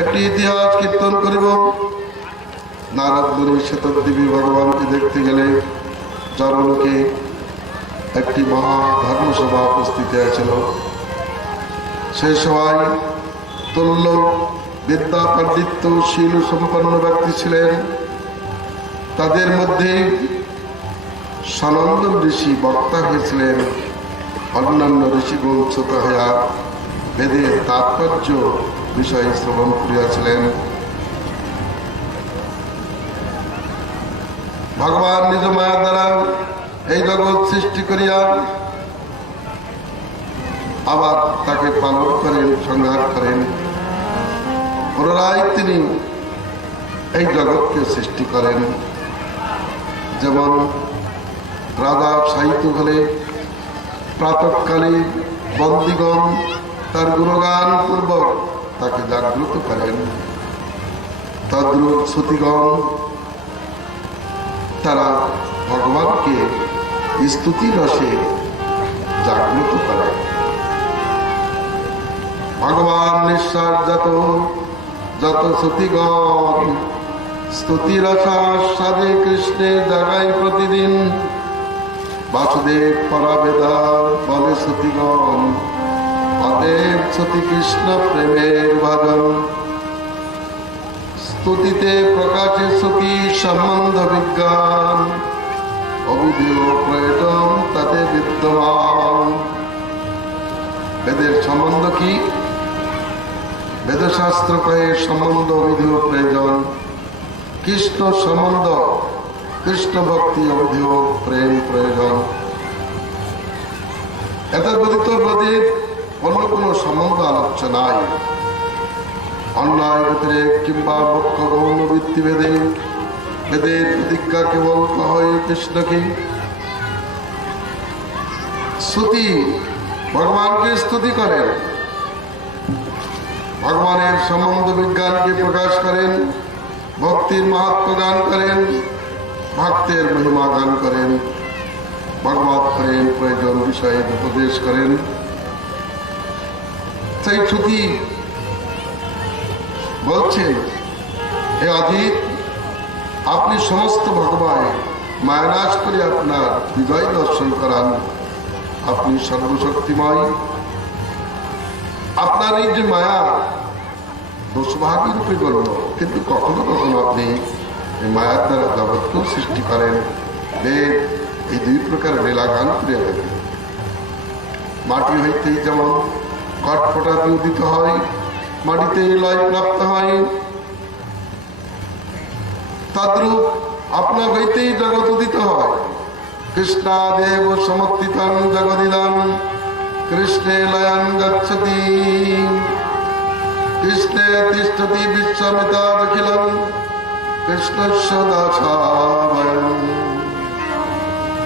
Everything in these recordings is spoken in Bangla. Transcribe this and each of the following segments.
একটি ইতিহাস কীর্তন করিব। নারদ মুনি শতদ্বীপী ভগবানকে দেখতে গেলে জনলোকে একটি মহা ধর্মসভা উপস্থিত হয়েছিল। সেই সভায় তুল্য বিদ্যা পাণ্ডিত্য শীল সম্পন্ন ব্যক্তি ছিলেন। তাদের মধ্যে সনন্দন ঋষি বক্তা হয়েছিলেন। অন্যান্য ঋষিগণ ছোট হইয়া বেদের তাৎপর্য বিষয়ে শ্রবণ করিয়াছিলেন। ভগবান নিজ মায়া দ্বারা এই জগৎ সৃষ্টি করিয়া আবার তাকে পালন করেন, সংহার করেন। পুনরায় তিনি এই জগৎকে সৃষ্টি করেন। যেমন রাজা সাহিত্য হলে প্রাতঃকালে বন্দীগণ তার গুণগান পূর্বক তাকে জাগ্রত করেন, তদ্রূপ সতীগণ তারা ভগবানকে স্তুতি রসে জাগ্রত করেন। ভগবান নিঃশ্বাস যত সতীগণ স্তুতি রসাস্বাদে কৃষ্ণে জাগাই প্রতিদিন। বাসুদেব পরাবেদা বলে সতীগণ, অতএব সতী কৃষ্ণ প্রেমের ভাজন। স্তুতিতে প্রকাশে সতী সম্বন্ধ বিজ্ঞান, অবিধেয় প্রয়োজন তাতে বিদ্যমান। বেদের সম্বন্ধ কি? বেদশাস্ত্র কয়ে সম্বন্ধ অবিধেয় প্রয়োজন। কৃষ্ণ সম্বন্ধ, কৃষ্ণ ভক্তি অবিধেয় প্রেম প্রয়োজন। এত ব্যতীত বেদের অন্য কোনো সম্বন্ধ আলোচ্য নাই। অন্যায় ব্যতিরেক কিংবা মুখ্য গৌণ বৃত্তিভেদে বেদের প্রতিজ্ঞা কেবল কহে কৃষ্ণকে। স্তুতি ভগবানকে স্তুতি করেন, ভগবানের সম্বন্ধ বিজ্ঞানকে প্রকাশ করেন, ভক্তির মাহাত্ম্য গান করেন, ভক্তের মহিমা গান করেন, ভগবত প্রেম প্রয়োজন বিষয়ে উপদেশ করেন। সেই শ্রুতি বলছেন, হে অজিত, আপনি সমস্ত ভগবান মায়ানাশ করে আপনার বিজয় দর্শন করান। আপনি সর্বশক্তিময়। আপনার এই যে মায়া দোষভাগী রূপে গণ্য, কিন্তু কখনো কখনো আপনি এই মায়ার দ্বারা জগৎকেও সৃষ্টি করেন। দেব এই দুই প্রকার লীলা গান করিয়া থাকেন। মাটি হইতেই যেমন কটফটাতে উদিত হয়, মাটিতে লয় প্রাপ্ত হয়, তদ্রূপ আপনা হইতেই জগৎ উদিত হয়। কৃষ্ণাদেব সমর্থিতং জগদিদং কৃষ্ণে লয়ং গচ্ছতি। কৃষ্ণে তিষ্ঠতি বিশ্বমিতাদখিলং কৃষ্ণস্য দাসাভয়ং।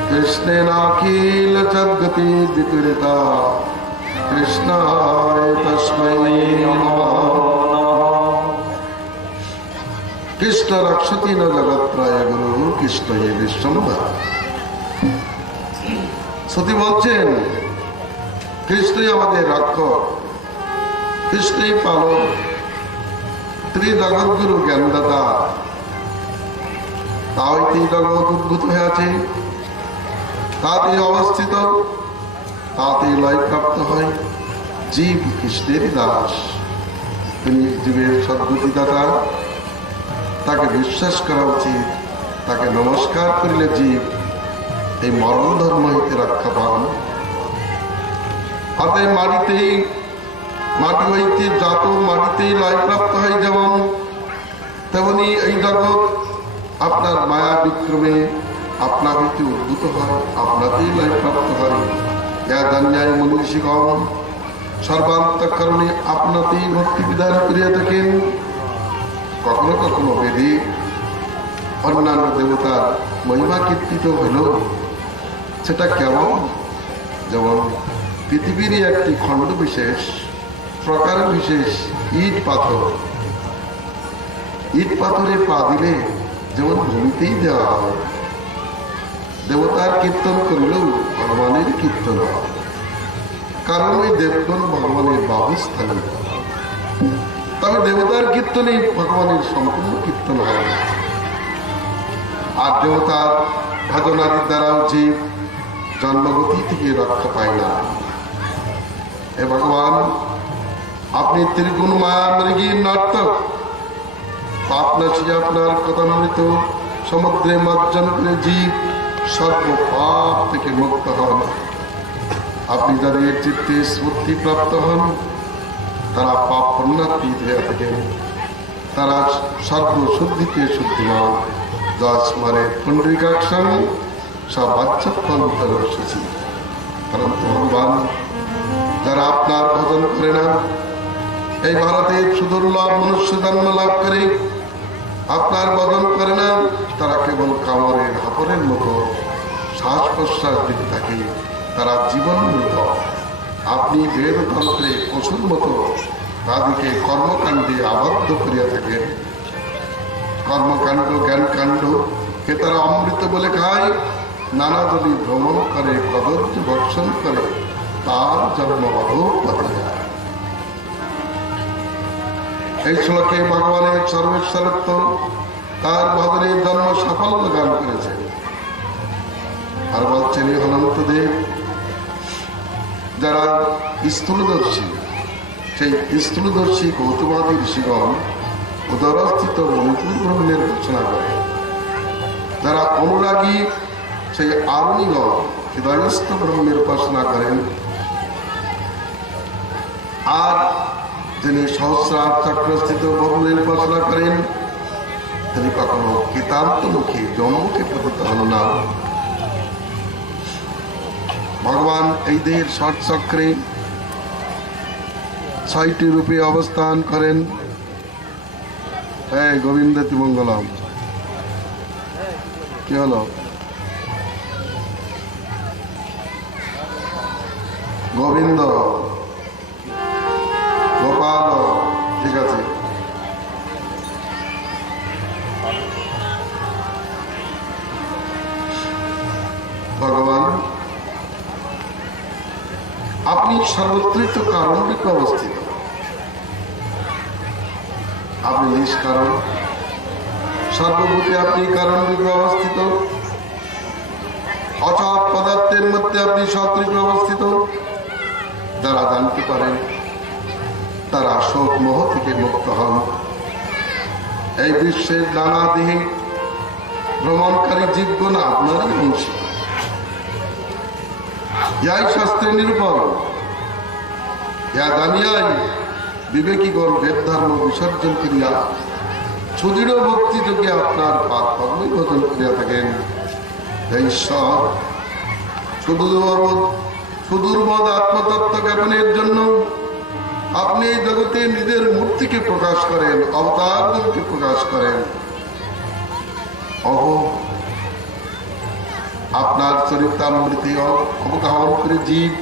কৃষ্ণেনাখিল জগতি বিপরীতা কৃষ্ণায় তস্मै নমঃ। কৃষ্ণ রক্ষতি ন জগৎপ্রায় গুরু কৃষ্ণ হে বিশ্বম্ভর। সতী বলছেন, কৃষ্ণই আমাদের রক্ষক, কৃষ্ণই পালক, তিনি জগৎগুরু জ্ঞানদাতা। তাই জগৎ উদ্ভূত হয়ে আছে, তাতেই অবস্থিত, তাতেই লয় প্রাপ্ত হয়। জীব কৃষ্ণের দাস, তিনি জীবের সদ্গতিদাতা। তাকে বিশ্বাস করা উচিত, তাকে নমস্কার করিলে জীব এই মরণ ধর্ম হইতে রক্ষা পান। অতএব মাটি হইতে জাত মাটিতেই লয় প্রাপ্ত হয় যেমন, তেমনি এই জগৎ আপনার মায়া বিক্রমে আপনা হইতে উদ্ভূত হয়, আপনাতেই লয় প্রাপ্ত হয়। জান্যায় মনীষীগণ সর্বান্তঃকরণে আপনাতেই ভক্তি বিধান করিয়া থাকেন। কখনো কখনো বেদে অন্যান্য দেবতার মহিমা কীর্তিত হইল। সেটা কেমন? যেমন পৃথিবীরই একটি খণ্ড বিশেষ, প্রকার বিশেষ ইট পাথরে পা দিলে যেমন ভূমিতেই দেওয়া হয়। দেবতার কীর্তন করিলেও ভগবানের কীর্তন হয়, কারণ ওই দেবগণ ভগবানের বাবুস্থানে। তবে দেবতার কীর্তনে ভগবানের সম্পূর্ণ কীর্তন হয় না। আর দেবতার ভজনাদির দ্বারাও জীব জন্মগতি থেকে রক্ষা পায় না। হে ভগবান, আপনি ত্রিগুণ মায়া মৃগীর নর্তক, পাপনাশী আপনার কথামৃত সমুদ্রে মার্জন করে জীব সর্ব পাপ থেকে মুক্ত হন। আপনি যাদের চিত্তে স্ফূর্তি প্রাপ্ত হন, তারা পাপ পুণ্যাতীত হয়ে থাকেন, তারা সর্বশুদ্ধিতে শুদ্ধিমান। যস্মরে পুণ্ডরীকাক্ষং সবাচ্ছপন্তরসি। পরন্তু ভগবান, যারা আপনার ভজন করে না, এই ভারতে সুদুর্লভ মনুষ্য জন্ম লাভ করে আপনার ভজন করে না, তারা কেবল কামড়ের হাপড়ের মতো শ্বাস প্রশ্বাস দিতে থাকে, তারা জীবন মৃত। আপনি বেদতন্ত্রে পশুর মতো তাদেরকে কর্মকাণ্ডে আবদ্ধ করিয়া থাকেন। কর্মকাণ্ড জ্ঞানকাণ্ড কে তারা অমৃত বলে খায়, নানা দলি ভ্রমণ করে, কদর্য ভক্ষণ করে, তার জন্ম অধঃপতনে যায়। এই শ্লোকে ভগবানের সর্বেশ্বরত্ব, তার ভজনের জন্ম সাফল্য গান করেছেন। আর বলছেন অনন্ত দেব, যারা স্থূলদর্শী, সেই স্থূলদর্শী গৌতমাদি ঋষিগণ উদরস্থিত মণিপুর ব্রহ্মের ঘোষণা করে। যারা অনুরাগী, সেই আরণীগণ হৃদয়স্থ ব্রহ্মের উপাসনা করেন। আর যিনি সহস্রার চক্রস্থিত ব্রহ্মের উপাসনা করেন, তিনি কখনো কৃতান্তমুখী জম্মুখে পতিত হন না। ভগবান এই দেহের ষট চক্রে ৬টি রূপে অবস্থান করেন। হ্যাঁ, গোবিন্দ মঙ্গলম। কি হলো? গোবিন্দ, গোপাল, ঠিক আছে। ভগবান, আপনি সর্বত্রই তো কারণ রূপে অবস্থিত। আপনি নিষ্কারণ, সর্বভূতে আপনি কারণ রূপে অবস্থিত। অচল পদার্থের মধ্যে আপনি সৎ রূপে অবস্থিত। যারা জানতে পারেন, তারা শোক মোহ থেকে মুক্ত হন। এই বিশ্বের নানা দেহে ভ্রমণকারী জীবগণ আপনারই অংশ। ইয়াই শাস্ত্রের নিরূপণ। ইয়া জানিয়াই বিবেকীগণ বেদ ধর্ম বিসর্জন করিয়া সুদৃঢ় ভক্তি যোগে আপনার পাদ পদ্মে ভজন করিয়া থাকেন। ঈশ্বর সুদূরবোধ আত্মতত্ত্ব জ্ঞাপনের জন্য আপনি এই জগতে নিজের মূর্তিকে প্রকাশ করেন, অবতারকে প্রকাশ করেন। আপনার চরিতামৃতি অবগাহন করে জীব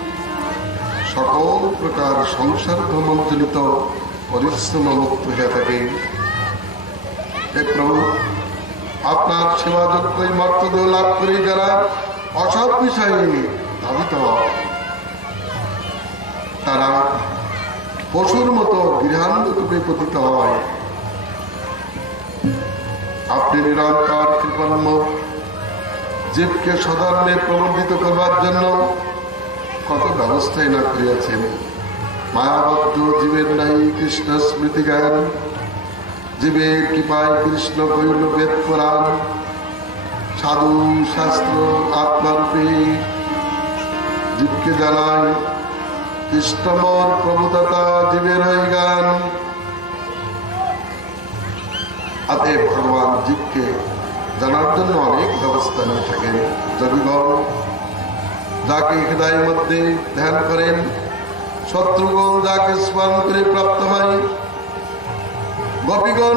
সকল প্রকার সংসার ভ্রমণজনিত পরিশ্রম মুক্ত হয়ে থাকে। হে প্রভু, আপনার সেবাযোগ্য মর্তদেহ লাভ করে যারা অসৎ বিষয়ে ধাবিত হয়, তারা পশুর মতো গৃহান্ধকূপে পতিত হয়। আপনি নিরন্তর কৃপণ্য জীবকে সধর্মে প্রবর্তিত করবার জন্য কত ব্যবস্থাই না করিয়াছেন। মায়াবদ্ধ জীবের নাই কৃষ্ণ স্মৃতি জ্ঞান, জীবের কৃপায় কৃষ্ণ কইল বেদ পুরাণ। সাধু শাস্ত্র আত্মারূপে জীবকে জানায়, কৃষ্ণমর প্রভুদাতা জীবের হয়ে গান। অতএব ভগবান জীবকে জানার জন্য অনেক ব্যবস্থা নিয়ে থাকেন। যোগীগণ যাকে হৃদয়ের মধ্যে ধ্যান করেন, শত্রুগণ যাকে স্মরণ করে প্রাপ্ত হয়, গোপীগণ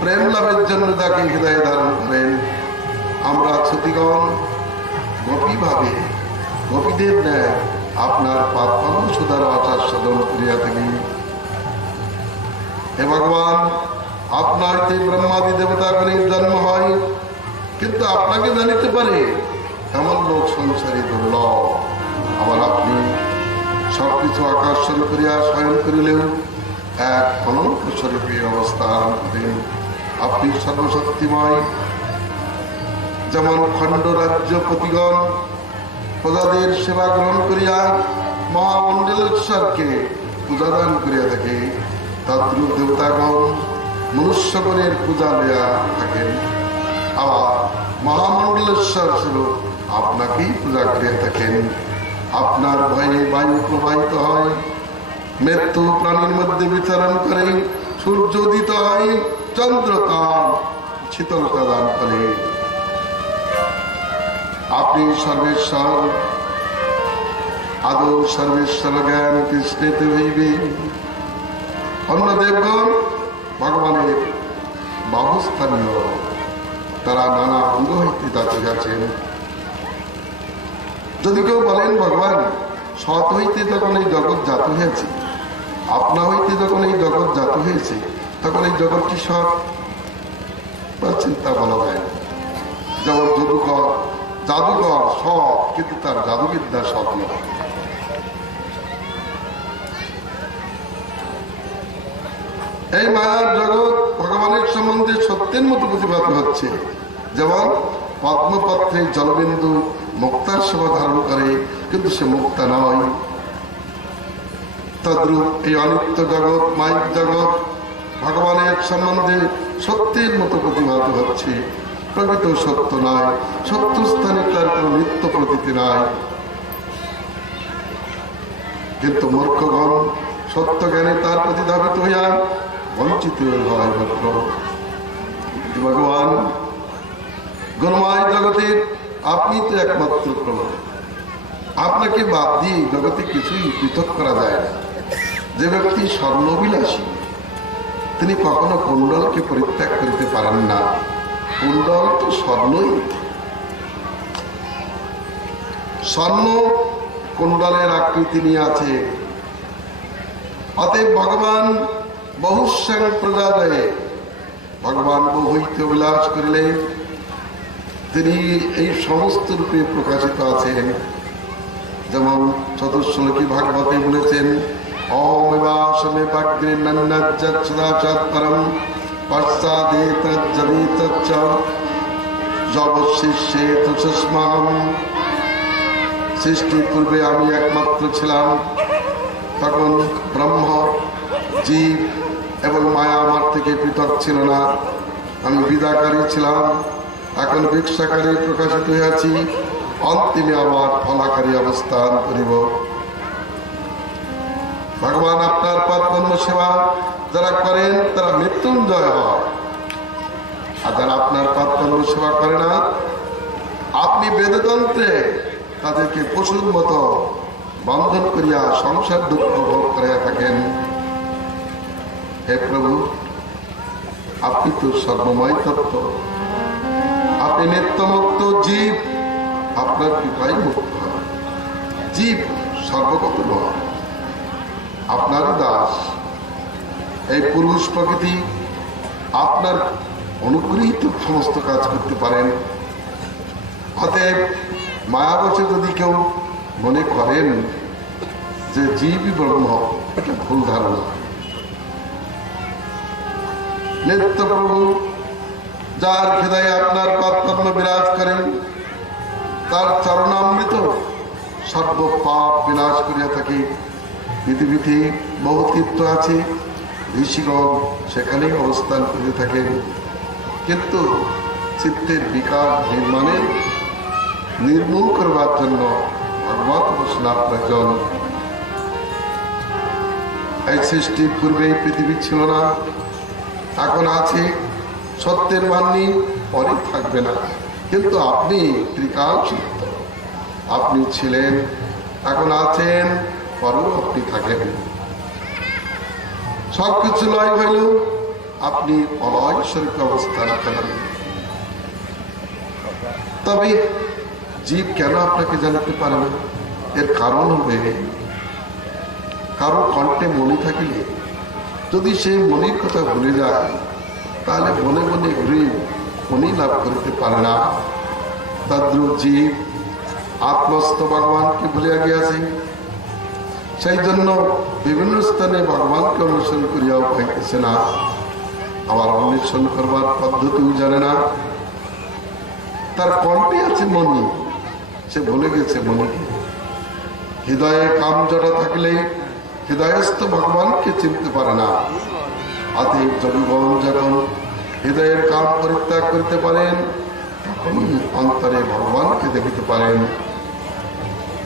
প্রেম লাভের জন্য যাকে হৃদয়ে ধারণ করেন, আমরা ছুতিগণ গোপী ভাবে গোপীদের ন্যায় আপনার পাদপদ্ম সুধার আচার সাধন করিয়া থাকি। হে ভগবান, আপনার ব্রহ্মাদি দেবতাগণের জন্ম হয়, কিন্তু আপনাকে জানিতে পারে এমন লোক সংসারে দুর্লভ। আবার আপনি সবকিছু আকর্ষণ করিয়া শয়ন করিলেও এক অনন্ত স্বরূপে অবস্থান করেন। আপনি সর্বশক্তিময়। যেমন খণ্ড রাজ্য প্রতিগণ প্রজাদের সেবা গ্রহণ করিয়া মহামণ্ডলেশ্বরকে পূজাদান করিয়া থাকে, তদ্রূপ দেবতাগণ মনুষ্যগণের পূজা লইয়া থাকেন। আবার মহামণ্ডলেশ্বর স্বরূপ আপনাকেই পূজা করিয়া থাকেন। আপনার ভয়ে বায়ু প্রবাহিত হয়, মৃত্যু প্রাণীর মধ্যে বিচরণ করে, সূর্য উদিত হয়, চন্দ্র তার শীতলতা দান করে। আপনি সর্বেশ্বর, আদৌ সর্বেশ্বর জ্ঞান কৃষ্ণেতে হইবে। অন্য দেবগণ ভগবানের বাহুস্থানীয়, তারা নানা অঙ্গ হইতে দাঁতে গেছেন। যদি কেউ বলেন ভগবান সৎ হইতে যখন এই জগৎ জাত হয়েছে, আপনা হইতে যখন এই জগৎ জাত হয়েছে, তখন এই জগৎটি সৎ বা চিন্তা বলা যায়। যেমন জাদুঘর সৎ, কিন্তু তার জাদুবিদ্যা সৎ নয়। এই মায়ার জগৎ ভগবানের সম্বন্ধে সত্যের মতো প্রতিভাত হচ্ছে। যেমন পদ্মপত্রে জলবিন্দু মুক্তার সেবা ধারণ করে, কিন্তু সে মুক্তা নয়। তদ্রূপ এই অনিত্য জগৎ, মায়িক জগৎ ভগবানের সম্বন্ধে সত্যের মতো প্রতিভাত হচ্ছে, প্রকৃত সত্য নয়। সত্য স্থানে তার কোন নিত্য প্রতীতি নাই। কিন্তু মূর্খগণ সত্য জ্ঞানে তার প্রতি ধাবিত হইয়া বঞ্চিত হয় মাত্র। ভগবান গুণময় জগতের আপনি তো একমাত্র প্রভু। আপনাকে বাদ দিয়ে জগতে কিছুই পৃথক করা যায় না। যে ব্যক্তি স্বর্ণবিলাসী, তিনি কখনো কুণ্ডলকে পরিত্যাগ করিতে পারেন না। কুণ্ডল তো স্বর্ণই, স্বর্ণ কুণ্ডলের আকৃতি নিয়ে আছে। অতএব ভগবান বহুশ্যাং প্রজাদয়ে, ভগবান বহুইতে বিলাস করিলে তিনি এই সমস্ত রূপে প্রকাশিত আছেন। যেমন চতুর্শ্লোকী ভাগবতে বলেছেন, অমেবাসমে পাগ্রে নন্নাজ্জাৎসদাচাৎপরম পশ্চাদে তজ্জবিতচ্চ যবশিষ্যে তুষ্মাহম। সৃষ্টির পূর্বে আমি একমাত্র ছিলাম, তখন ব্রহ্ম, জীব এবং মায়া আমার থেকে পৃথক ছিল না। আমি বিদাকারী ছিলাম, এখন ভিক্ষাকারী প্রকাশিত হইয়াছি, অন্তিমে আমার ফলাকারী অবস্থান করিব। ভগবান আপনার পদকর্ম সেবা যারা করেন তারা মৃত্যুঞ্জয় হয়, আর যারা আপনার পদকর্ম সেবা করে না, আপনি বেদতন্ত্রে তাদেরকে পশুর মতো বন্ধন করিয়া সংসার দুঃখ ভোগ করিয়া থাকেন। হে প্রভু, আপনি তো সর্বময় তত্ত্ব, আপনি নিত্যমুক্ত জীব, আপনার কৃপাই মুক্ত হয়। জীব সর্বগত নয়, আপনার দাস। এই পুরুষ প্রকৃতি আপনার অনুগ্রহিত সমস্ত কাজ করতে পারেন। অতএব মায়াবশে যদি কেউ মনে করেন যে জীবই ব্রহ্ম, এটা ভুল ধারণা। নিত্য প্রভু যার হৃদয়ে আপনার পদ্ম বিরাজ করেন, তার চরণামৃত সর্ব পাপ বিনাশ করিয়া থাকে। পৃথিবীতে বহু তীর্থ আছে, ঋষিগণ সেখানেই অবস্থান করে থাকেন, কিন্তু চিত্তের বিকার নির্মাণে নির্মূল করবার জন্য ভগবত বৈষ্ণব প্রয়োজন। এই সৃষ্টির পূর্বে পৃথিবী ছিল না, এখন আছে। সত্যের মান্যী পরে থাকবে না, কিন্তু আপনি ত্রিকাল সত্য। আপনি ছিলেন, এখন আছেন, পরেও আপনি থাকেন। সবকিছু লয় হইল, আপনি অলয় স্বরূপ অবস্থান করেন। তবে জীব কেন আপনাকে জানতে পারে না? এর কারণ হবে, কারো কণ্ঠে মনে থাকিলে যদি সেই মনির কথা ভুলে যায়, তাহলে মনে মনে ঘুরে মনি লাভ করতে পারে না। তদ্রূপ জীব আত্মস্থ ভগবানকে ভুলিয়া গিয়াছে। সেই জন্য বিভিন্ন স্থানে ভগবানকে অনুসরণ করিয়াও পাইতেছে না, আবার অন্বেষণ করবার পদ্ধতিও জানে না। তার কণ্ঠে আছে মণি, সে ভুলে গেছে মণিকে। হৃদয়ে কাম জড়া থাকলে হৃদয়স্থ ভগবানকে চিনতে পারে না। অতএব জনগণ যখন হৃদয়ের কাম পরিত্যাগ করতে পারেন, তখনই অন্তরে ভগবানকে দেখিতে পারেন।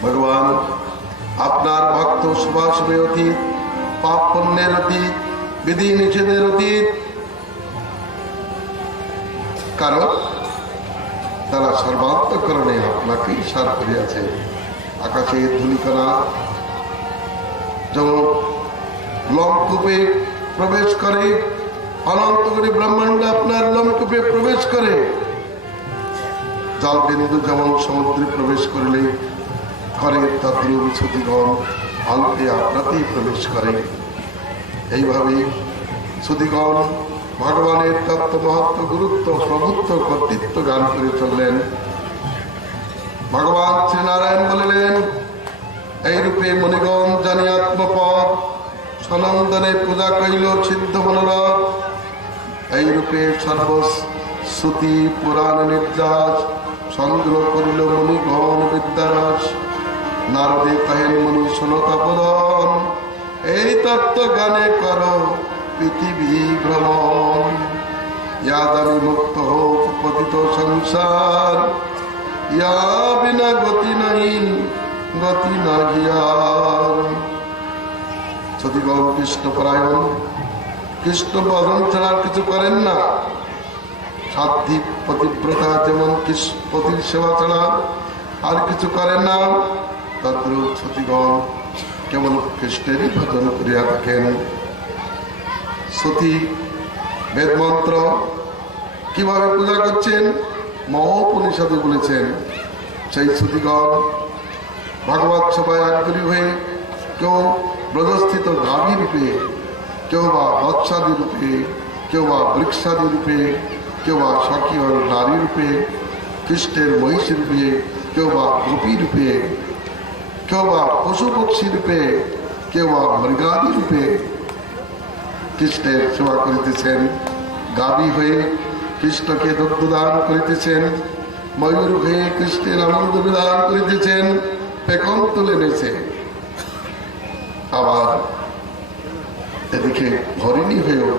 ভগবান আপনার ভক্ত শুভাশুভের অতীত, পাপ পুণ্যের অতীত, বিধি নিষেধের অতীত, কারণ তারা সর্বান্তকরণে আপনাকেই সার করিয়াছে। আকাশের ধূলিকণা যেমন লমকূপে প্রবেশ করে, অনন্ত কোটি ব্রহ্মাণ্ড আপনার লমকূপে প্রবেশ করে। জলবিন্দু যেমন সমুদ্রে প্রবেশ করিলে করে, তদ্রূপ শ্রুতিগণ অল্পে আপনাতেই প্রবেশ করে। এইভাবে শ্রুতিগণ ভগবানের তত্ত্ব, মহত্ব, গুরুত্ব, প্রভুত্ব, কর্তৃত্ব গান করে চললেন। ভগবান শ্রীনারায়ণ বলিলেন, এই রূপে মণিগণ জানি আত্মপদ, সনন্দনে পূজা কইল সিদ্ধ মনোরথ। এই রূপে সর্বশ্রুতি পুরাণ নির্যাস, সংগ্রহ করিল মণিগণ বিদ্যারস। নারদে কহেন মণি শোনো তপোধন, এই তত্ত্ব গানে কর পৃথিবী ভ্রমণ। ইয়াদানি মুক্ত হোক পতিত সংসার, ইয়া বিনা গতি নাই, গতি না গিয়ার। সতীগণ কৃষ্ণপরায়ণ, কৃষ্ণ বদন ছাড়া কিছু করেন না। সাধ্বী পতিব্রতা যেমন পতির সেবা ছাড়া আর কিছু করেন না, তদ্রূপ সতীগণ কেবল কৃষ্ণেরই ভজন করিয়া থাকেন। সতী বেদমন্ত্র কিভাবে পূজা করছেন মহোপনিষদে বলেছেন। সেই সতীগণ ভগবত সভায় আগ্রহী হয়ে কেউ ব্রজস্থিত গাভী রূপে, কেউ বা বৎসাদি রূপে, কেউ বা বৃক্ষাদি রূপে, কেউ বা স্বকীয় নারী রূপে, কৃষ্ণের মহিষী রূপে, কেউ বা গোপী রূপে, কেউ বা পশু পক্ষী রূপে, কেউ বা মৃগাদি রূপে কৃষ্ণের সেবা করিতেছেন। গাভী হয়ে কৃষ্ণকে দুগ্ধ দান করিতেছেন, ময়ূর হয়ে কৃষ্ণের আনন্দ বিধান করিতেছেন, পেখম তুলে নিয়েছে। আবার এদিকে হরিণী হয়েও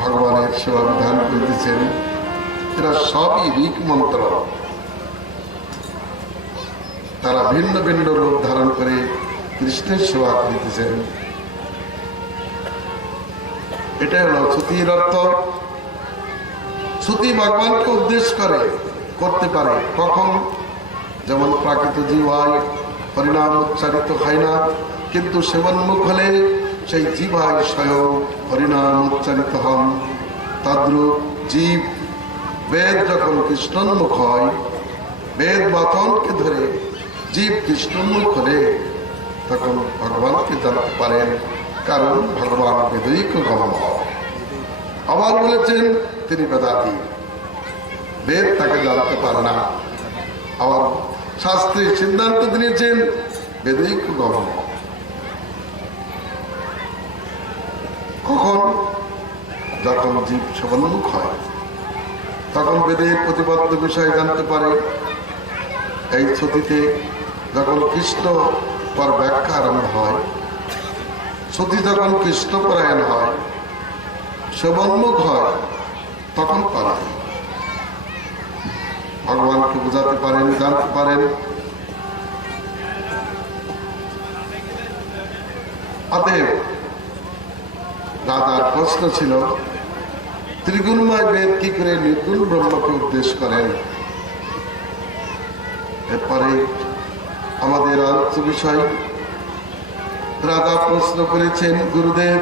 ভগবানের সেবা বিধান করিতেছেন। এরা সবই ঋক মন্ত্র। তারা ভিন্ন ভিন্ন রূপ ধারণ করে কৃষ্ণের সেবা করিতেছেন। এটাই হল শ্রুতির অর্থ। শ্রুতি ভগবানকে উদ্দেশ্য করে করতে পারে কখন, যেমন প্রাকৃত জীব হয়, হরিনাম উচ্চারিত হয় না, কিন্তু সেবন্মুখ হলে সেই জীবায় স্বয়ং হরিনাম উচ্চারিত হন। তদ্রূপ জীব বেদ যখন কৃষ্ণোন্মুখ হয়, বেদ বচনকে ধরে জীব কৃষ্ণোন্মুখ হলে তখন ভগবানকে জানতে পারেন, কারণ ভগবান বেদৈক গম্য। আবার বলেছেন তিনি বেদাতি, বেদ তাকে জানতে পারে না। আবার শাস্ত্রে সিদ্ধান্ত দিয়েছেন বেদৈক গম্য। কখন? যখন জীব সবন্মুখ হয়, তখন বেদের প্রতিবদ্ধ বিষয় জানতে পারে। এই শ্রুতিতে যখন কৃষ্ণ পর ব্যাখ্যা আরম্ভ হয়, শ্রুতি যখন কৃষ্ণপরায়ণ হয়, সবন্মুখ হয়, তখন তারা ভগবানকে বোঝাতে পারেন, জানতে পারেন। অতএব রাজার প্রশ্ন ছিল, ত্রিগুণময় বেদ কি করে নির্গুণ ব্রহ্মকে উদ্দেশ্য করেন? এরপরে আমাদের আলোচ্য বিষয়, রাজা প্রশ্ন করেছেন, গুরুদেব,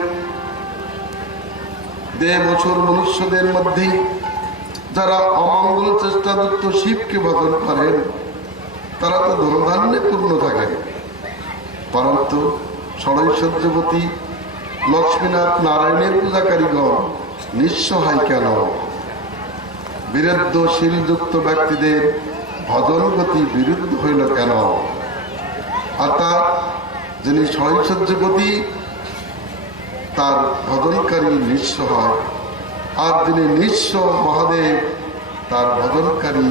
দেব অসুর মনুষ্যদের মধ্যে যারা অমঙ্গল চেষ্টাযুক্ত শিবকে ভজন করেন, তারা তো ধনধান্যে পূর্ণ থাকেন, পরন্তু ষড়ৈশ্বর্যবতী লক্ষ্মীনাথ নারায়ণের পূজাকারীগণ নিঃস্ব হয় কেন? বিরুদ্ধশীলযুক্ত ব্যক্তিদের ভজন গতি বিরুদ্ধ হইল কেন? অর্থাৎ যিনি ষড়ৈশ্বর্যপতি তার ভজনকারী নিঃস্ব হয়, আর যিনি নিঃস্ব মহাদেব তার ভজনকারী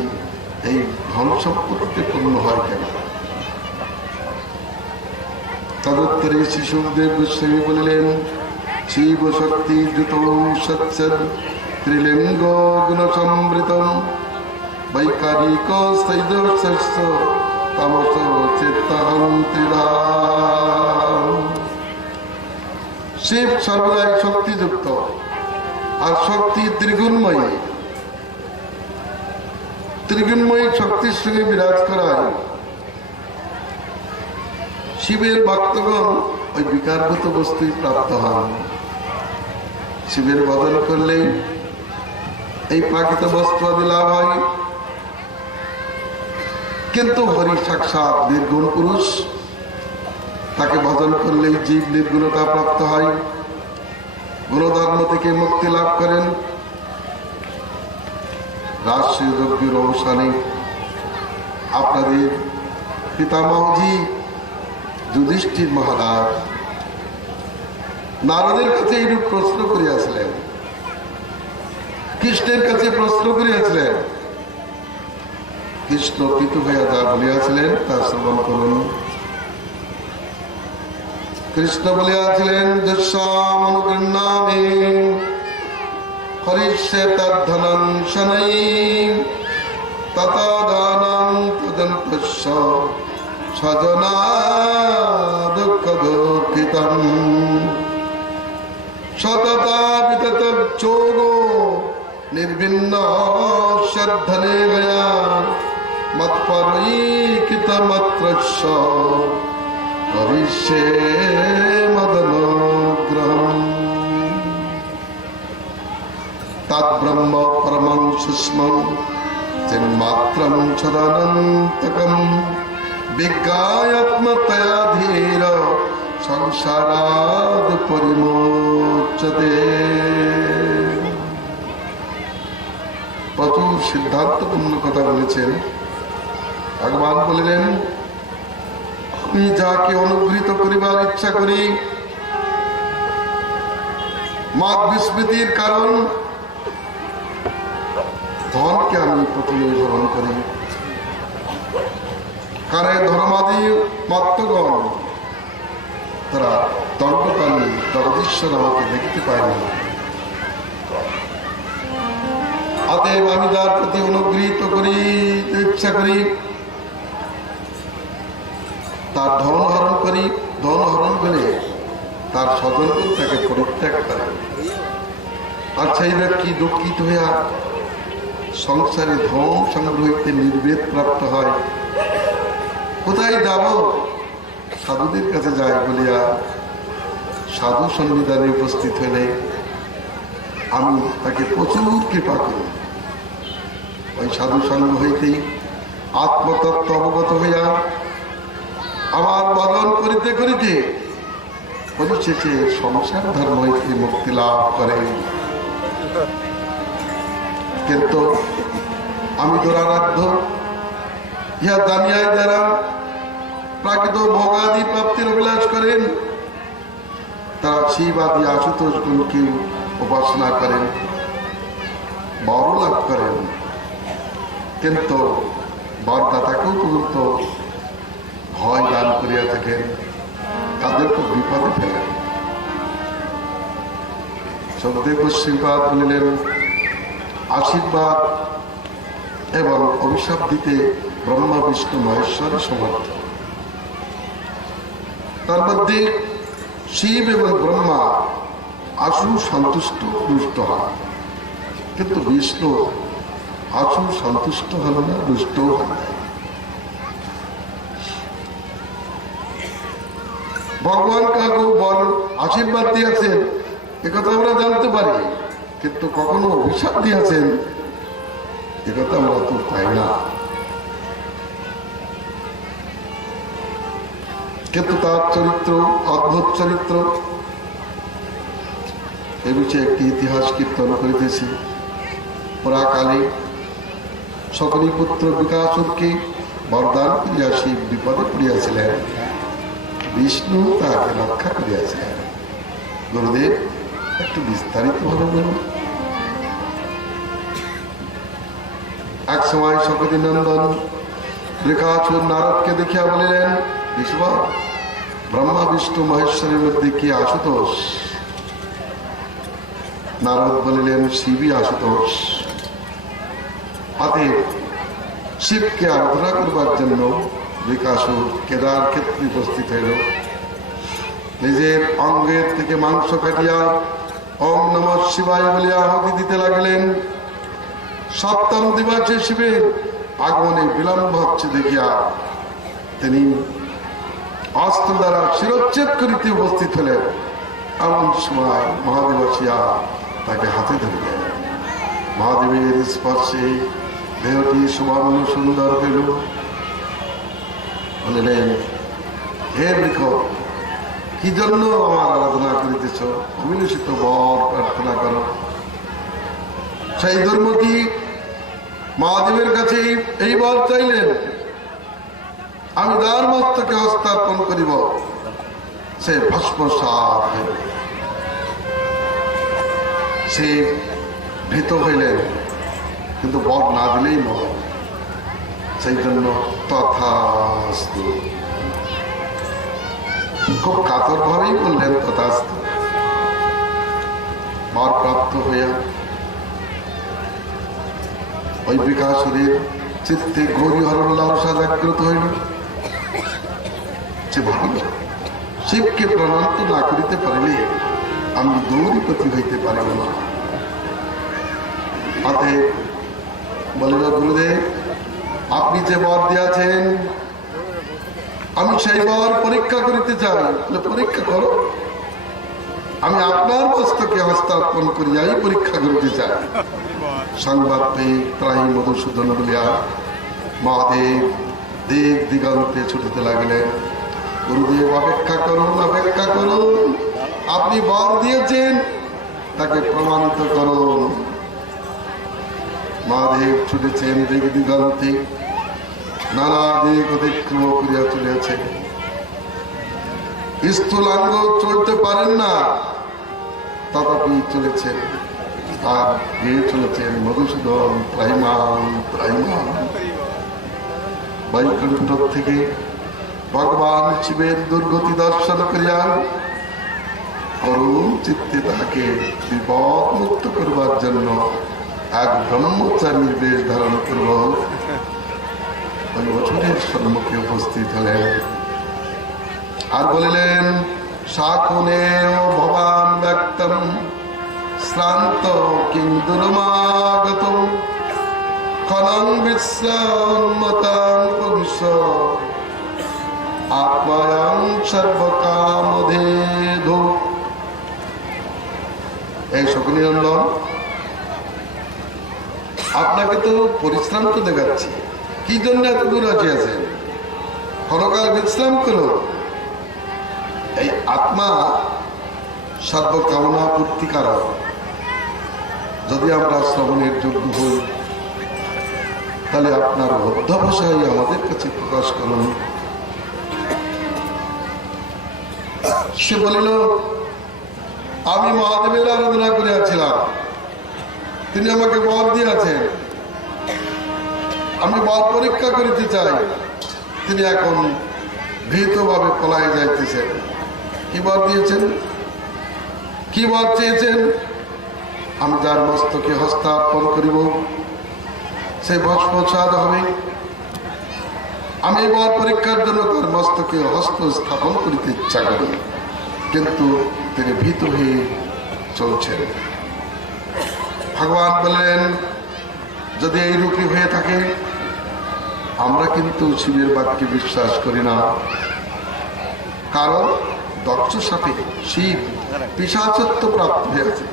এই ধন সম্পত্তিতে পূর্ণ হয় কেন? তদুত্তরে শ্রী সুখদেব গোস্বামী বলিলেন, শিব শক্তি দ্রুত সচ্ছদ ত্রিলিঙ্গ গুণ সমৃত বৈকারিক সৈদস্য তামস চিত্তহং ত্রিধাম। শিব সর্বদাই শক্তিযুক্ত, আর শক্তি ত্রিগুণময়ী। ত্রিগুণময়ী শক্তির সঙ্গে বিরাজ করায় শিবের ভক্তগণ ওই বিকারভূত বস্তুই প্রাপ্ত হন। শিবের ভজন করলেই এই প্রাকৃত বস্তু আদি লাভ হয়। কিন্তু হরি সাক্ষাৎ নির্গুণ পুরুষ, তাকে ভজন করলেই জীব নির্গুণতা প্রাপ্ত হয়, গুণধর্ম থেকে মুক্তি লাভ করেন। রাষ্ট্রীয় যজ্ঞের অবসানে আপনাদের পিতামহজি যুধিষ্ঠির মহারাজ নারদের কাছে এইরূপ প্রশ্ন করিয়াছিলেন, কৃষ্ণের কাছে প্রশ্ন করিয়াছিলেন। কৃষ্ণ পিতু হইয়া যা বলিয়াছিলেন তা শ্রবণ করুন। কৃষ্ণ বলিয়াছিলেন, যস্যামনুগৃহ্ণামি হরিষ্যে তদ্ধনং শনৈ ততো দানং তদন্তস্য স্বজনা দুঃখ দুঃখিতং সততা বিতত যোগো নির্বিন্ন শ্রদ্ধনে গয়া মৎপরৈকিতমত্রস্য হরিষ্যে মদনুগ্রহম। তদ্ব্রহ্ম পরমং সুষ্মং চিন্মাত্রং সদানন্তকম বিজ্ঞায়াত্মতয়া ধীর সংসারাদ পরিমোচতে। প্রচুর সিদ্ধান্তপূর্ণ কথা বলেছেন। ভগবান বলিলেন, আমি যাকে অনুগৃহীত করিবার ইচ্ছা করি, মত বিস্মৃতির কারণ ধনকে আমি প্রথমে গ্রহণ করি। কারণ ধর্মাদি মত্তগণ তারা দণ্ডকালী জগদীশ্বর আমাকে দেখতে পায় না। অতএব আমি যার প্রতি অনুগৃহীত করি ইচ্ছা করি, তার ধন হরণ করি। ধন হরণ করে তার স্বজনকে তাকে পরিত্যাগ করে। আর সেই ব্যক্তি দুঃখিত হইয়া সংসারে ধন সংগ্রহিতে নির্বেদ প্রাপ্ত হয়। কোথায় যাব? সাধুদের কাছে যায় বলিয়া সাধু সন্নিধানে উপস্থিত হইলে আমি তাকে প্রচুর কৃপা করি। ওই সাধু সঙ্গ হইতেই আত্মতত্ত্ব অবগত হইয়া আমার ভজন করিতে করিতে পরিশেষে সংসার ধর্ম হইতে মুক্তি লাভ করে। কিন্তু আমি দুরারাধ্য, ইহা জানিয়াই যারা প্রাকৃত ভোগাদি প্রাপ্তির অভিলাষ করেন, তারা শিব আদি আশুতোষ গুণকে উপাসনা করেন, বর লাভ করেন, কিন্তু বরদাতাকেও পর্যন্ত ভয় দান করিয়া থাকেন, তাদেরকে বিপদে ফেলেন। সদেব শ্রীপাদ বলিলেন, আশীর্বাদ এবং অভিশাপ দিতে ব্রহ্মা বিষ্ণু মহেশ্বরের সমর্থ। তার মধ্যে শিব এবং ব্রহ্মা আশু সন্তুষ্ট রুষ্ট হন, কিন্তু বিষ্ণু আশু সন্তুষ্ট হল না, রুষ্ট হন। ভগবান কাকু বল আশীর্বাদ দিয়েছেন একথা আমরা জানতে পারি, কিন্তু কখনো অভিশাপ দিয়েছেন একথা আমরা তো পাই না। কিন্তু তার চরিত্র অদ্ভুত চরিত্র। এ বিষয়ে একটি ইতিহাস কীর্তন করিতেছি। পরাকালে শকুনি পুত্র বিকাসুরকে বরদান করিয়া শিব বিপদে পড়িয়াছিলেন। বিষ্ণু তাকে রক্ষা করিয়াছেন। গুরুদেব একটু বিস্তারিত ভাবে বলুন। এক সময় শপথী নন্দন বৃকাসুর নারদকে দেখিয়া বলিলেন, বিশ্বর, ব্রহ্মা বিষ্ণু মহেশ্বরের মধ্যে কি আশুতোষ? নারদ বলিলেন, শিবই আশুতোষ। অতএব শিবকে আরাধনা করবার জন্য বৃকাসুর কেদার ক্ষেত্রে উপস্থিত হইল। নিজের অঙ্গের থেকে মাংস কাটিয়া ওম নমঃ শিবায় বলিয়া আহুতি দিতে লাগিলেন। সপ্তম দিবসে শিবের আগমনে বিলম্ব হচ্ছে দেখিয়া তিনি অস্ত্র দ্বারা শিরোচ্ছেদ করিতে উপস্থিত হলেন। এমন সময় মহাদেব আসিয়া তাকে হাতে ধরিলেন। মহাদেবের স্পর্শে দেহটি সুবর্ণ সুন্দর হইল। বলিলেন, হে বৃক্ষ, কি জন্য আমার আরাধনা করিতেছ? অবিলষিত বর প্রার্থনা করো। সেই ধর্মটি মহাদেবের কাছে এই বর চাইলেন, আমি যার মস্তকে হস্তার্পণ করিব সে ভস্মসাৎ হইল। সে ভীত হইলেন, কিন্তু বর না দিলেই নয়। সেই জন্য তথাস্তু, খুব কাতর ভাবেই বললেন তথাস্তু। বর প্রাপ্ত হইয়া ওই বৃকাসুরের চিত্তে গৌরী হরণ লালসা জাগ্রত হইল। সে ভাবিল, শিবকে প্রণান্ত না করিতে পারিলে আমি গৌরীপতি হইতে পারিব না। অতএব বলিল, গুরুদেব, আপনি যে বর দিয়াছেন আমি সেই বর পরীক্ষা করিতে চাই। পরীক্ষা করো। আমি আপনার মস্তকে হস্তার্পণ করিয়াই পরীক্ষা করিতে চাই। সংবাদ পেয়ে ত্রাহি মধুসূদন বলিয়া মহাদেব দিক দিগন্তে ছুটিতে লাগিলেন। গুরুদেব, অপেক্ষা করুন, অপেক্ষা করুন। আপনি বর দিয়েছেন, তাকে প্রমাণিত করুন। মহাদেব ছুটেছেন দিক দিগন্তে, নানা দিক অতিক্রম করিয়া চলিয়াছেন। স্থূলাঙ্গ চলতে পারেন না, তথাপি চলেছেন। আর গিয়ে চলেছেন মধুসূদন ত্রাহিমাম ত্রাহিমাম। বৈকুণ্ঠ থেকে ভগবান শিবের দুর্গতি দর্শন করিয়া করুণ চিত্তে তাকে বিপদ মুক্ত করবার জন্য এক ব্রহ্মচারীর বেশ ধারণ করব ওই অসুরের সম্মুখে উপস্থিত হলেন। আর বলিলেন, শাকুনে ভবান ব্যক্তম শ্রান্ত কিং দুর্মাগত খনং বিশ্বান্মতাং প্রবিশ্য আত্মায়াং সর্বকামধেধু। এই শকুনিনন্দন, আপনাকে তো পরিশ্রান্ত দেখাচ্ছি, কি জন্য এত দূর আসিয়াছেন? ক্ষণকাল বিশ্রাম করুন। এই আত্মা সর্বকামনা পূর্তিকারক। যদি আমরা শ্রবণের যোগ্য হই, তাহলে আপনার অধ্যবসায় আমাদের কাছে প্রকাশ করুন। সে বলিল, আমি মহাদেবের আরাধনা করিয়াছিলাম, তিনি আমাকে বর দিয়েছেন, আমি বর পরীক্ষা করিতে চাই। তিনি এখন ভীতভাবে পলায় যাইতেছেন। কি বর দিয়েছেন? কি বর চেয়েছেন? আমি যার মস্তকে হস্তার্পণ করিব সে ভস্মসাৎ হবে। আমি বর পরীক্ষার জন্য তার মস্তকে হস্ত স্থাপন করিতে ইচ্ছা করি, কিন্তু তিনি ভীত হয়ে চলছেন। ভগবান বললেন, যদি এই রূপী হয়ে থাকে, আমরা কিন্তু শিবের বাক্যে বিশ্বাস করি না। কারণ দক্ষ সাপে শিব পিশাচত্ব প্রাপ্ত হয়েছে।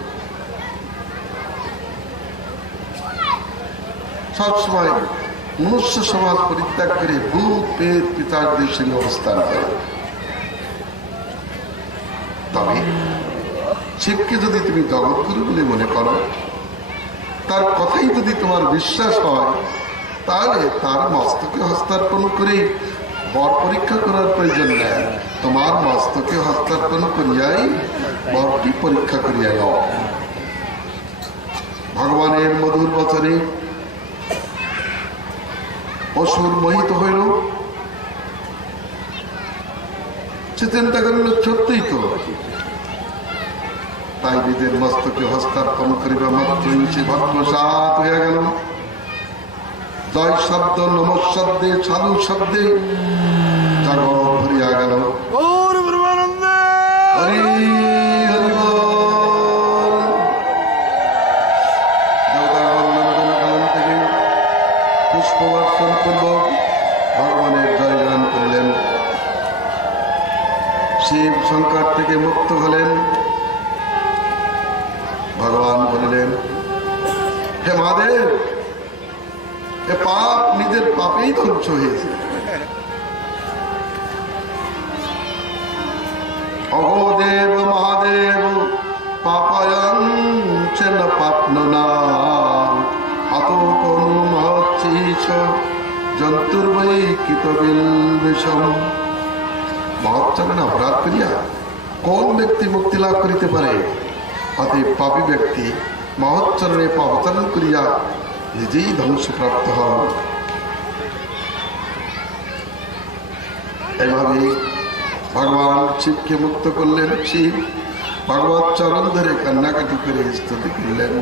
সবসময় মনুষ্য সমাজ পরিত্যাগ করে ভূত পেট পিতারদের সঙ্গে অবস্থান করে। তবে শিবকে যদি তুমি জগৎগুরু বলে মনে করো, তার কথাই যদি তোমার বিশ্বাস হয়, তাহলে তার মস্তকে হস্তার্পণ করে বর পরীক্ষা করার প্রয়োজন নেই। তোমার মস্তকে হস্তার্পণ করিয়াই বরটি পরীক্ষা করিয়া নাও। ভগবানের মধুর বচনে অসুর মোহিত হইল। সে চিন্তা করিল সত্যিই তো, তাই নিজের মস্তকে হস্তার্পণ করিবা মাত্রই সে ভগ্নসাৎ হইয়া গেল। জয় শব্দ নমঃ শব্দে সাধু শব্দে জগৎ ভরিয়া গেল। হরি হরি বল। দেবতাগণ থেকে পুষ্পবর্ষণ পূর্বক ভগবানের জয়গান করলেন। শিব সংকট থেকে মুক্ত হলেন। ভগবান বলিলেন, হে মহাদেব, এ পাপ নিজের পাপেই ধ্বংস হয়েছে। অহোদেব মহাদেব পাপায়ং চেন পাপননা আত কোন মহচ্ছিস জন্তুর্বৈ কৃতবিল বিষম। মহচ্চরণ অপরাধ করিয়া কোন ব্যক্তি মুক্তি লাভ করিতে পারে? অতএব পাপী ব্যক্তি মহচ্চরণে পাপাচরণ করিয়া নিজেই ধ্বংসপ্রাপ্ত হন। এইভাবে ভগবান শিবকে মুক্ত করলেন। শিব ভগবত চরণ ধরে কান্নাকাটি করে স্তুতি করিলেন।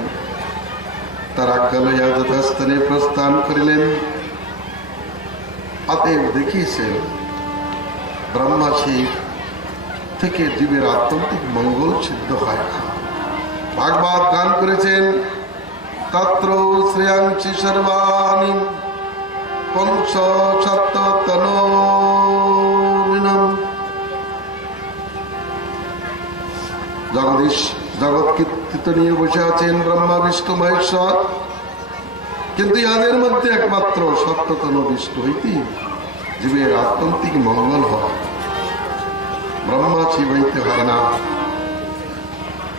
তার আজ্ঞা লইয়া যথাস্থানে প্রস্থান করিলেন। অতএব দেখিয়েছেন ব্রহ্মা শিব থেকে জীবের আত্যন্তিক মঙ্গল সিদ্ধ হয় না। ভাগবত গান করেছেন, তত্র শ্রেয়াংসি সর্বাণি পঞ্চ সপ্ততনোবিনম। জগদীশ জগৎ কীর্তিত নিয়ে বসে আছেন ব্রহ্মা বিষ্ণু মহেশ্বর, কিন্তু ইহাদের মধ্যে একমাত্র সপ্ততনু বিষ্ণু হইতে জীবের আত্যন্তিক মঙ্গল হয়। ব্রহ্মা শিব হইতে হয় না।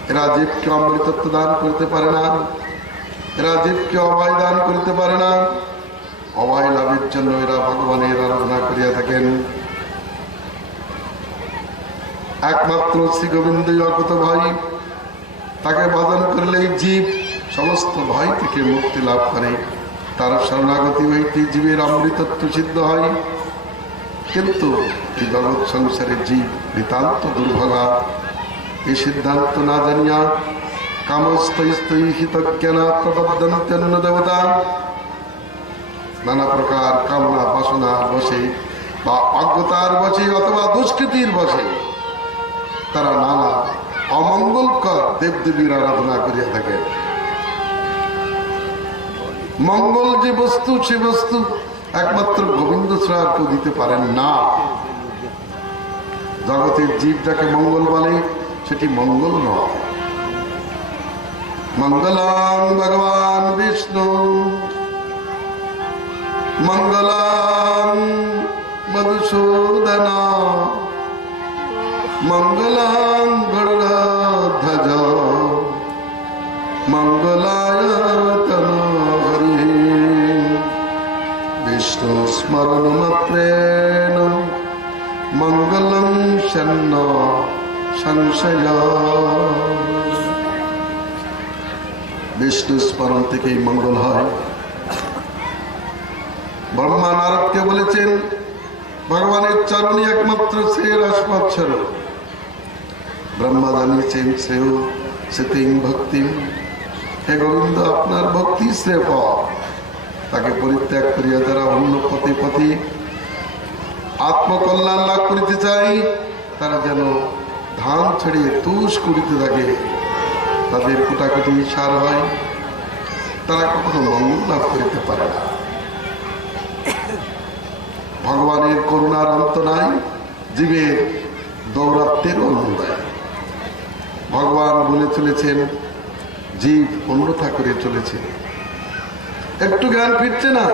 এরা জীবকে অমৃতত্ব দান করতে পারে না, এরা জীবকে অভয় দান করতে পারে না। অভয় লাভের জন্য এরা ভগবানের আরাধনা করিয়া থাকেন। একমাত্র শ্রী গোবিন্দই অকুত ভয়, তাকে ভজন করলেই জীব সমস্ত ভয় থেকে মুক্তি লাভ করে। তার শরণাগতি হইতে জীবের অমৃতত্ব সিদ্ধ হয়। কিন্তু এই জগৎ সংসারে জীব নিতান্ত দুর্ভাগা। এই সিদ্ধান্ত না জানিয়া কামস্তৈ হিতজ্ঞানা প্রবদ্ধন্তেন্ন দেবতা নানা প্রকার কামনা বাসনার বসে বা অজ্ঞতার বসে অথবা দুষ্কৃতির বসে তারা নানা অমঙ্গলকর দেবদেবীর আরাধনা করিয়া থাকে। মঙ্গল যে বস্তু, সে বস্তু একমাত্র গোবিন্দ ছাড়া কেউ দিতে পারেন না। জগতের জীব যাকে মঙ্গল বলে সেটি মঙ্গল নয়। মঙ্গলাং ভগবান বিষ্ণু মঙ্গলাং মধুসূদন মঙ্গলাং গরুড়ধ্বজ মঙ্গলায় তনু হরি। বিষ্ণু স্মরণ মাত্রেণ মঙ্গলং শন্ন সংশয়। বিষ্ণু স্মরণ থেকেই মঙ্গল হয়। ব্রহ্মা নারদকে বলেছেন, ভগবানের চরণই একমাত্র শ্রেয়ের আস্পদ স্বরূপ। ব্রহ্মা জানিয়েছেন শ্রেয় সেতিং ভক্তি, হে গোবিন্দ আপনার ভক্তি শ্রেয় পথ। তাকে পরিত্যাগ করিয়া যারা অন্য পথে পথে আত্মকল্যাণ লাভ করিতে চাই, তারা যেন ধান ছড়িয়ে তুষ করিতে থাকে। তাদের কুটাকুটি সার হয়, তারা কখনো মঙ্গল লাভ করিতে পারে না। ভগবানের করুণার অন্ত নাই, জীবের দৌরাত্মেরও অন্ত নাই। ভগবান বলে চলেছেন, জীব অন্যথা করে চলেছে। একটু জ্ঞান ফিরছে না।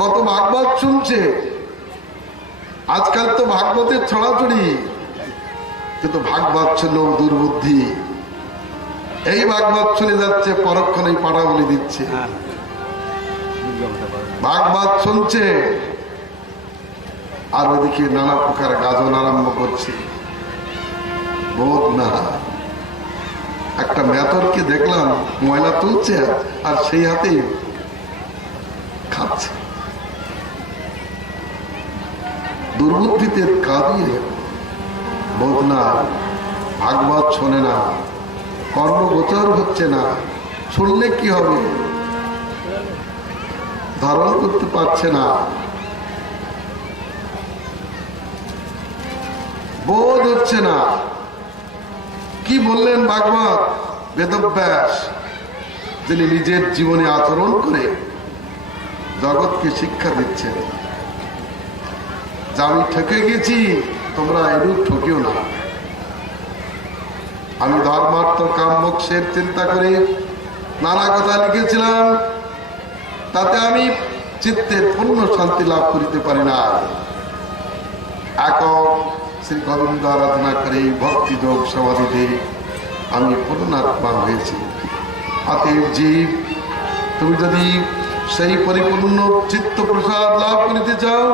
কত ভাগবত শুনছে, আজকাল তো ভাগবতের ছড়াছড়ি, কিন্তু ভাগবত ছিল দুর্বুদ্ধি। এই ভাগবত শুনে যাচ্ছে, পরক্ষণেই পাড়া বলে দিচ্ছে। ভাগবত শুনছে, আর ওদিকে নানা প্রকার গাজন আরম্ভ করছে। বোধ না, একটা মেথরকে দেখলাম ময়লা তুলছে আর সেই হাতেই খাচ্ছে। দুর্বুদ্ধিতে কাঁদিয়ে বোধ না, ভাগবত শোনে না, কর্মগোচর হচ্ছে না, শুনলে কি হবে, ধারণ করতে পারছে না, বোধ হচ্ছে না। কি বললেন ভাগবত? বেদব্যাস, যিনি নিজের জীবনে আচরণ করে জগৎকে শিক্ষা দিচ্ছেন যে আমি ঠকে গেছি, তোমরা এরূপ ঠকিও না। আমি ধর্মার্থ কাম মোক্ষের চিন্তা করে নানা কথা লিখেছিলাম, তাতে আমি চিত্তের পূর্ণ শান্তি লাভ করিতে পারি না। একক শ্রী গোবিন্দ আরাধনা করে ভক্তি যোগ সমাধিতে আমি পূর্ণাত্মা হয়েছি। অতএব জীব, তুমি যদি সেই পরিপূর্ণ চিত্ত প্রসাদ লাভ করিতে চাও,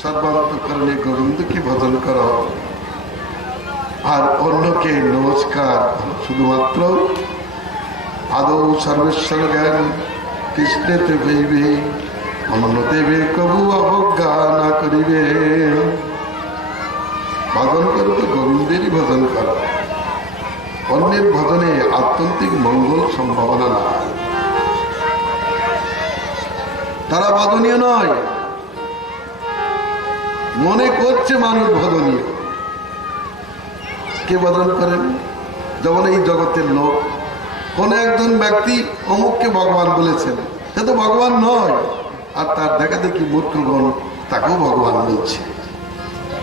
সর্বান্তঃকরণে গোবিন্দকে ভজন করো আর অন্যকে নমস্কার। শুধুমাত্র আদৌ সর্বেশ্বর জ্ঞান কৃষ্ণেতে হইবে, অন্য দেবে কবু অবজ্ঞা না করিবে। ভজন করো তো গোবিন্দেরই ভজন করো, অন্যের ভজনে আত্যন্তিক মঙ্গল সম্ভাবনা না। তারা ভজনীয় নয়, মনে করছে মানুষ ভজনীয়। কে ভজন করেন? যেমন এই জগতের লোক, কোন একজন ব্যক্তি অমুককে ভগবান বলেছেন, সে তো ভগবান নয়, আর তার দেখা দেখি মূর্খগণ তাকেও ভগবান বলছে।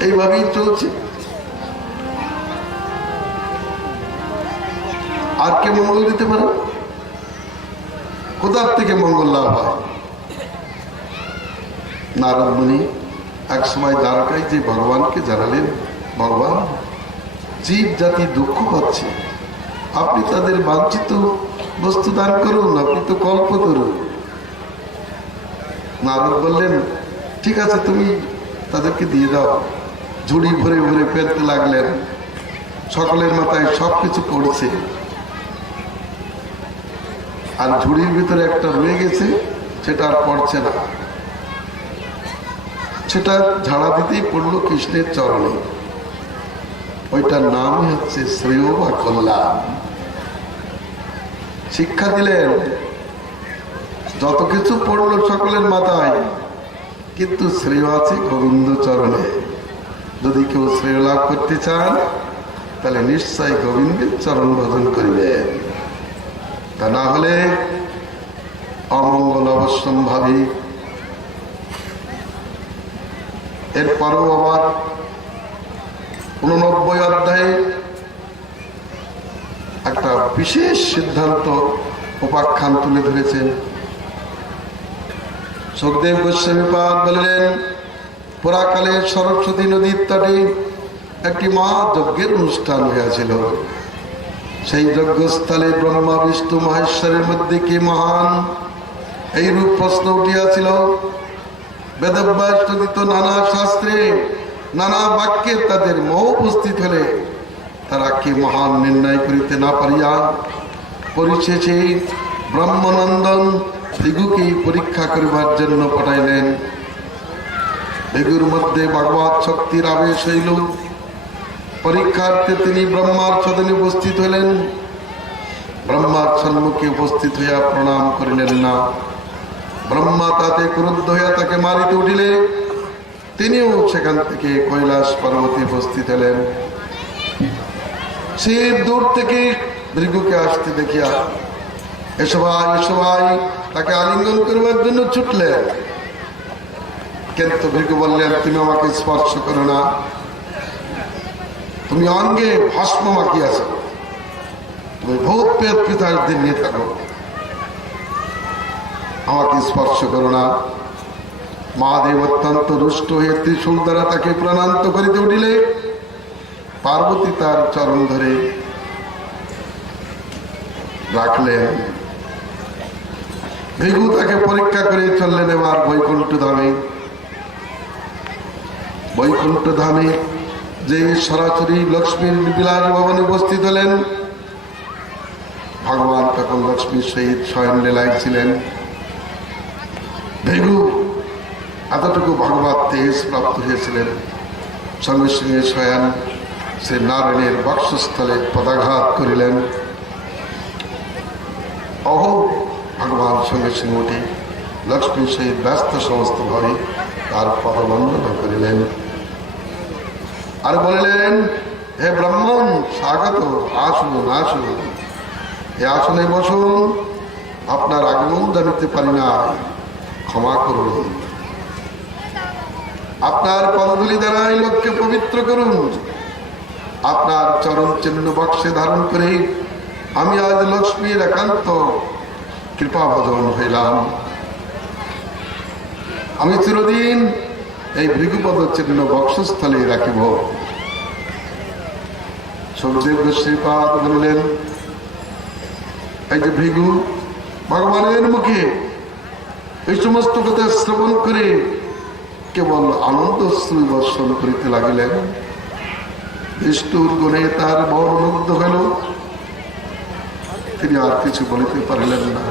এইভাবেই চলছে। আর কে মঙ্গল দিতে পারে? কোথার থেকে মঙ্গল লাভ হয়? নারদ মুনি এক সময় দ্বারকায় যে ভগবানকে জানালেন, ভগবান, জীব জাতি দুঃখ পাচ্ছে, আপনি তাদের বাঞ্ছিত বস্তু দান করুন, আপনি তো কল্পতরু। নারদ বললেন, ঠিক আছে, তুমি তাদেরকে দিয়ে দাও। ঝুড়ি ভরে ভরে ফেলতে লাগলেন। সকলের মাথায় সবকিছু পড়ছে, আর ঝুড়ির ভিতরে একটা রয়ে গেছে, সেটা আর পড়ছে না। সেটা ঝাড়া দিতেই পড়লো কৃষ্ণের চরণে। ওইটার নামই হচ্ছে শ্রেয় বা কল্যাণ। শিক্ষা দিলেন, যত কিছু পড়লো সকলের মাথায়, কিন্তু শ্রেয় আছে গোবিন্দ চরণে। যদি কেউ শ্রেয় লাভ করতে চান, তাহলে নিশ্চয় গোবিন্দের চরণ ভজন করিবেন, তা না হলে অমঙ্গল অবশ্যম্ভাবী। এরপরও আবার 89 অধ্যায়ে একটা বিশেষ সিদ্ধান্ত উপাখ্যান তুলে ধরেছেন। সুখদেব গোস্বামীপাদ বললেন, পুরাকালে সরস্বতী নদীর তটে একটি মহাযজ্ঞের অনুষ্ঠান হয়েছিল। সেই যজ্ঞস্থলে ব্রহ্মা বিষ্ণু মহেশ্বরের মধ্যে কে মহান, এইরূপ প্রশ্ন উঠিয়াছিল। বেদব্যাস চলিত নানা শাস্ত্রে নানা বাক্যে তাদের মোহ উপস্থিত হলে তারা কে মহান নির্ণয় করিতে না পারিয়া পরিশেষে ব্রহ্মনন্দন ভৃগুকে পরীক্ষা করিবার জন্য পাঠাইলেন। ভৃগুর মধ্যে ভগবৎ শক্তির আবেশ হইল। পরীক্ষার্থে তিনি ব্রহ্মার সদনে উপস্থিত হইলেন। ব্রহ্মার সম্মুখে উপস্থিত হইয়া প্রণাম করিলেন না। ব্রহ্মা তাতে ক্রুদ্ধ হইয়া তাকে মারিতে উঠিলে তিনিও সেখান থেকে কৈলাস পর্বতে উপস্থিত হলেন। সে দূর থেকে ভৃগুকে আসতে দেখিয়া এসো ভাই, এসো ভাই, তাকে আলিঙ্গন করবার জন্য ছুটলেন। কিন্তু ভৃগু বললেন, তুমি আমাকে স্পর্শ করো না, তুমি অঙ্গে ভস্ম মাখিয়াছ, তুমি ভূত প্রেত পিতাদের নিয়ে থাকো, আমাকে স্পর্শ করো না। মহাদেব অত্যন্ত রুষ্ট হয়ে ত্রিশূল দ্বারা তাকে প্রাণান্ত করিতে উঠিলে পার্বতী তার চরণ ধরে রাখলেন। ভৃগু তাকে পরীক্ষা করে চললেন এবার বৈকুণ্ঠ ধামে। বৈকুণ্ঠ ধামে যে সরাসরি লক্ষ্মীর বিলাস ভবনে উপস্থিত হলেন, ভগবান তখন লক্ষ্মীর সহিত শয়ন লীলায় ছিলেন। ভৃগু এতটুকু ভগবত তেজ প্রাপ্ত হয়েছিলেন, সঙ্গে সঙ্গে শয়ন সে নারায়ণের বক্ষস্থলে পদাঘাত করিলেন। অহো ভগবান সঙ্গে সঙ্গে উঠে লক্ষ্মীর সহিত ব্যস্ত সমস্ত ভাবে তার পদবন্দনা করিলেন আর বলিলেন, হে ব্রাহ্মণ স্বাগত, আসুন আসুন, এ আসনে বসুন, আপনার আগমন জানিতে পারি না, ক্ষমা করুন। আপনার পদধূলি দ্বারা এই লোককে পবিত্র করুন। আপনার চরণ চিহ্ন বক্সে ধারণ করে আমি আজ লক্ষ্মীর একান্ত কৃপাভাজন হইলাম। আমি চিরদিন এই ভৃগুপদ চিহ্ন বক্ষস্থলে রাখিব। সুখদেব শ্রীপাদ বললেন, এই যে ভৃগু ভগবানের মুখে এই সমস্ত কথা শ্রবণ করে কেবল আনন্দ শ্রী বর্ষণ করিতে লাগিলেন। বিষ্ণুর গুণে তার মন মুগ্ধ হল, তিনি আর কিছু বলিতে পারিলেন না।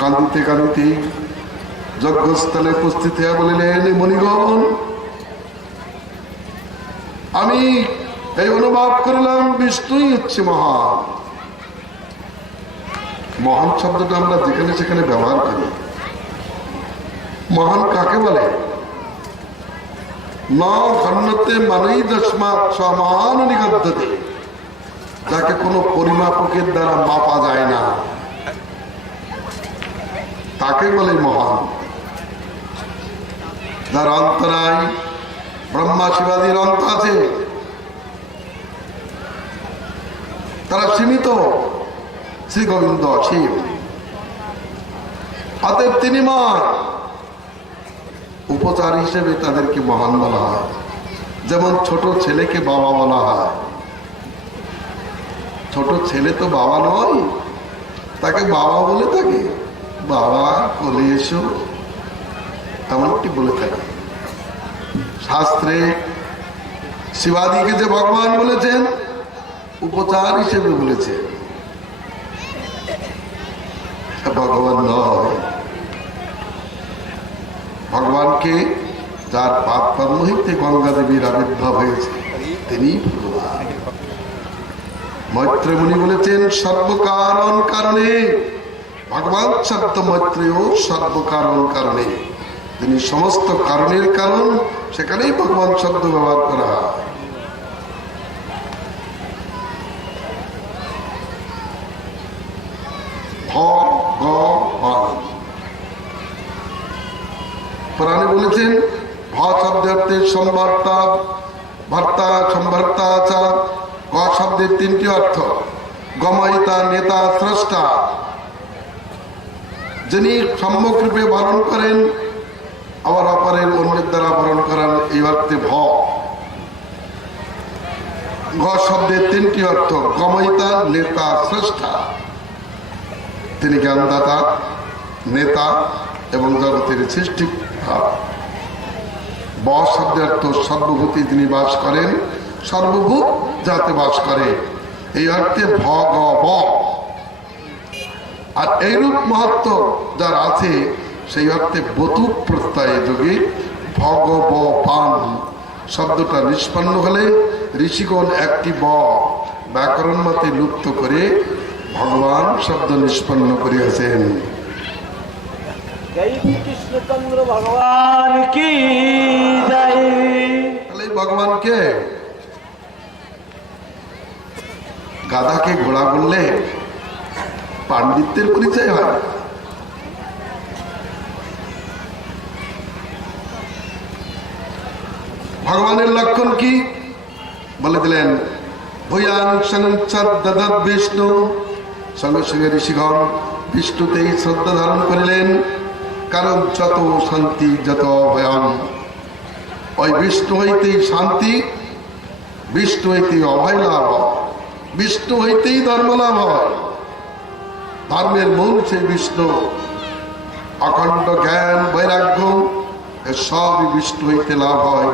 কাঁদিতে কাঁদিতে যজ্ঞস্থলে উপস্থিত হইয়া বলিলেন, মণিগণ, আমি এই অনুভব করিলাম বিষ্ণুই হচ্ছে মহান। মহান শব্দটা আমরা যেখানে সেখানে ব্যবহার করি। মহান কাকে বলে? না খন্নতে মানেই দশমাত সমান নিগদ্ধতে, যাকে কোনো পরিমাপকের দ্বারা মাপা যায় না, তাকে বলে মহান। যার অন্তরায় ব্রহ্মা শিবাদির অন্ত আছে, তারা সীমিত, শ্রী গোবিন্দ শিব, অতএব তিনি মহান। উপচার হিসেবে তাদেরকে মহান বলা হয়। যেমন ছোট ছেলেকে বাবা বলা হয়। ছোট ছেলে তো বাবা নয়, তাকে বাবা বলে থাকে, বাবা কোলে এসো, এমনটি বলে থাকে। শাস্ত্রে শিবাদিকে যে ভগবান বলেছেন, উপচার হিসেবে বলেছেন, ভগবান নয়। ভগবানকে যার পাপ কর্ম হইতে গঙ্গা দেবীর আবির্ভাব হয়েছে, তিনি ভগবান। মৈত্র মুনি বলেছেন, সর্বকারণ কারণে। ভগবান শব্দ মৈত্রেয় সর্বকারণ কারণে, তিনি সমস্ত কারণের কারণ, সেখানেই ভগবান শব্দ ব্যবহার করা হয়। ভগবান পুরাণে বলেছেন, ভ শব্দের সম্ভার্তা, ভর্তা, সম্ভার্তা, গ শব্দের তিনটি অর্থ। গময়িতা, নেতা, স্রষ্টা। যিনি সম্যক রূপে বরণ করেন, আবার অপরের অন্যের দ্বারা বরণ করেন, এই অর্থে ভ। গ শব্দের তিনটি অর্থ, গময়িতা, নেতা, স্রষ্টা। তিনি জ্ঞানদাতা, নেতা এবং জগতের সৃষ্টি। ব শব্দের অর্থ সর্বভূতি, তিনি বাস করেন, সর্বভূত যাতে বাস করে, এই অর্থে ভ গ ব। আর এইরূপ মহত্ব যার আছে, সেই অর্থে বতু প্রত্যয় যোগে ভগব পান শব্দটা নিষ্পন্ন হলে ঋষিগণ একটি ব ব্যাকরণ মতে লুপ্ত করে ভগবান শব্দ নিষ্পন্ন করিয়াছেন। কৃষ্ণচন্দ্র ভগবান কি জয়। ভগবানকে গাধাকে ঘোড়া বললে পাণ্ডিত্যের পরিচয় হয়। ভগবানের লক্ষণ কি বলে দিলেন, ভূয়ান সংসাদ বিষ্ণু। সঙ্গে সঙ্গে ঋষিগণ বিষ্ণুতেই শ্রদ্ধা ধারণ করিলেন, কারণ যত শান্তি যত অভয়ম, ওই বিষ্ণু হইতেই শান্তি, বিষ্ণু হইতেই অভয় লাভ হয়, বিষ্ণু হইতেই ধর্ম লাভ হয়। ধর্মের মূল সেই বিষ্ণু। অখণ্ড জ্ঞান বৈরাগ্য সবই বিষ্ণু হইতে লাভ হয়,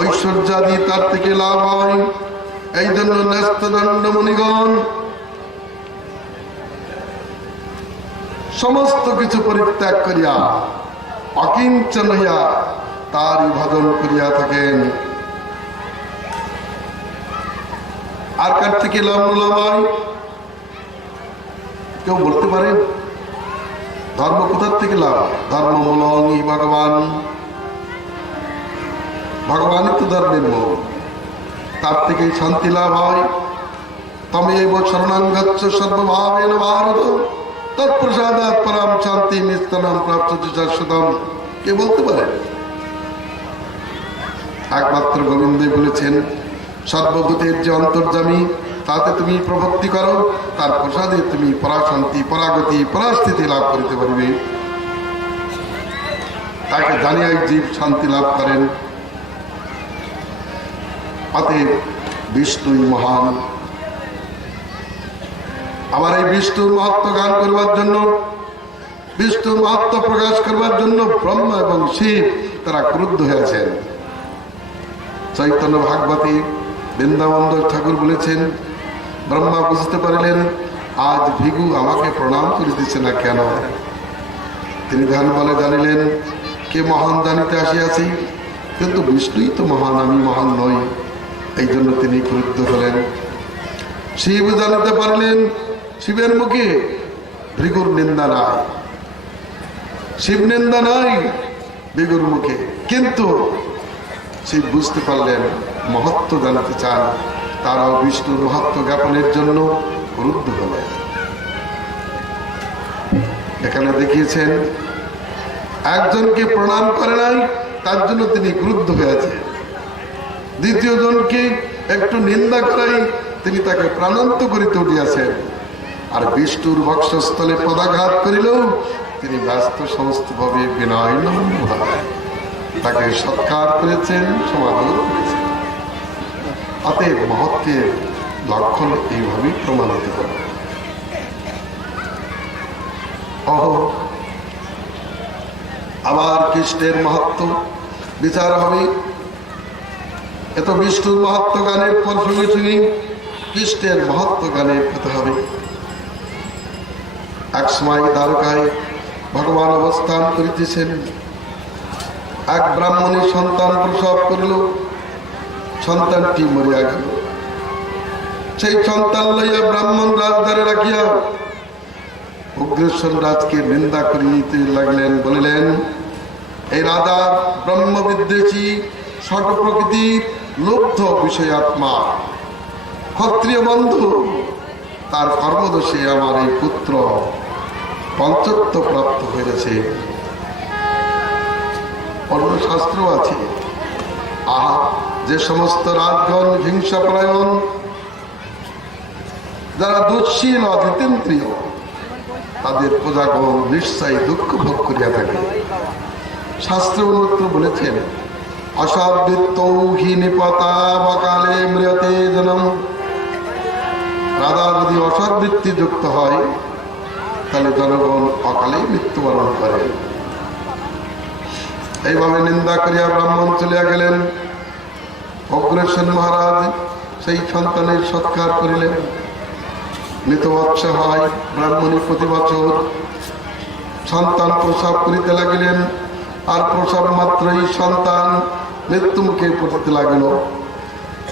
ঐশ্বর্যাদি তার থেকে লাভ হয়। এই জন্য ন্যস্তদণ্ড মুনিগণ সমস্ত কিছু পরিত্যাগ করিয়া অকিঞ্চন হইয়া তারই ভজন করিয়া থাকেন। আর কার থেকে লাভ হয় কেউ বলতে পারেন? ধর্ম কোথার থেকে লাভ? ধর্ম মূলং ভগবান, ভগবানই তো ধর্মের মূল, তার থেকে শান্তি লাভ হয়। তমেব শরণাং গচ্ছ সর্বভাবেন ভারত তৎপ্রসাদাৎ পরম শান্তি নিস্তনম প্রাপ্তি শাশ্বতম। কে বলতে পারে? একমাত্র গোবিন্দই বলেছেন, সর্বভূতের যে অন্তর্যামী তাতে তুমি প্রভক্তি করো, তার প্রসাদে তুমি পরাশান্তি, পরাগতি, পরাস্থিতি লাভ করিতে পারবে। তাকে জানিয়াই জীব শান্তি লাভ করেন। অতএব বিষ্ণুই মহান। আমার এই বিষ্ণুর মাহাত্ম্য গান করবার জন্য, বিষ্ণুর মাহাত্ম্য প্রকাশ করবার জন্য ব্রহ্মা এবং শিব তারা ক্রুদ্ধ হয়েছেন। চৈতন্য ভাগবতী বৃন্দাবন ঠাকুর বলেছেন, ব্রহ্মা বুঝতে পারলেন আজ ভিগু আমাকে প্রণাম করিতেছে না কেন। তিনি ধ্যান বলে জানিলেন কে মহান জানিতে আসিয়াছি, কিন্তু বিষ্ণুই তো মহান, আমি মহান নই। এই জন্য তিনি ক্রুদ্ধ হলেন। শিব জানিতে পারলেন শিবের মুখে ভৃগুর নিন্দা নাই, শিব নিন্দা নাই ভৃগুর মুখে, কিন্তু শিব বুঝতে পারলেন মহত্ব জানতে চান, তারাও বিষ্ণুর মহত্ব জ্ঞাপনের জন্য ক্রুদ্ধ হলেন। এখানে দেখিয়েছেন একজনকে প্রণাম করে নাই, তার জন্য তিনি ক্রুদ্ধ হয়েছে। দ্বিতীয় জনকে একটু নিন্দা করাই তিনি তাকে প্রাণান্ত করিতে উঠিয়াছেন। আর বিষ্ণুর বক্ষস্থলে পদাঘাত করিলেও তিনি ব্যস্ত সমস্ত ভাবে বিনয় নম্রভাবে তাকে সৎকার করেছেন, সমাদর করেছেন। অতএব মহত্বের লক্ষণ এইভাবেই প্রমাণিত হবে। আবার কৃষ্ণের মাহাত্ম্য বিচার হবে। এত বিষ্ণুর মাহাত্ম্য গানের পর সঙ্গে সঙ্গে কৃষ্ণের মাহাত্ম্য গানের কথা হবে। এক সময় দ্বারকায় ভগবান অবস্থান করিতেছেন। এক ব্রাহ্মণের সন্তান প্রসব করিল, সন্তানটি মরিয়া গেল। সেই সন্তান লইয়া ব্রাহ্মণ রাজদ্বারে রাখিয়া উগ্রেশ্বর রাজকে নিন্দা করিতে লাগলেন। বলিলেন, এই রাজা ব্রহ্মবিদ্বেষী, ষট প্রকৃতির লুব্ধ বিষয়াত্মা, ক্ষত্রিয় বন্ধু, তার কর্মদোষে আমার এই পুত্র পঞ্চত্ব প্রাপ্ত হয়েছে। অন্য শাস্ত্র আছে, আহা যে সমস্ত রাজগণ হিংসাপরায়ণ, যারা দুঃশীল অজিতেন্দ্রিয়, তাদের প্রজাগণ নিশ্চয়ই দুঃখ ভোগ করিয়া থাকে। শাস্ত্র অন্যত্র বলেছেন, অসদ্বিত্তৌ হি নিপতা বকালে মৃয়তে জনম। রাজা যদি অসদ্বৃত্তি যুক্ত হয় তাহলে জনগণ অকালেই মৃত্যুবরণ করে। এইভাবে নিন্দা করিয়া ব্রাহ্মণ চলিয়া গেলেন। অগ্রেসর মহারাজ সেই সন্তানের সৎকার করিলেন। মৃতবৎস হয় ব্রাহ্মণী প্রতি বছর সন্তান প্রসব করিতে লাগিলেন। আর প্রসব মাত্রই সন্তান মৃত্যু মুখে পড়িতে লাগিল।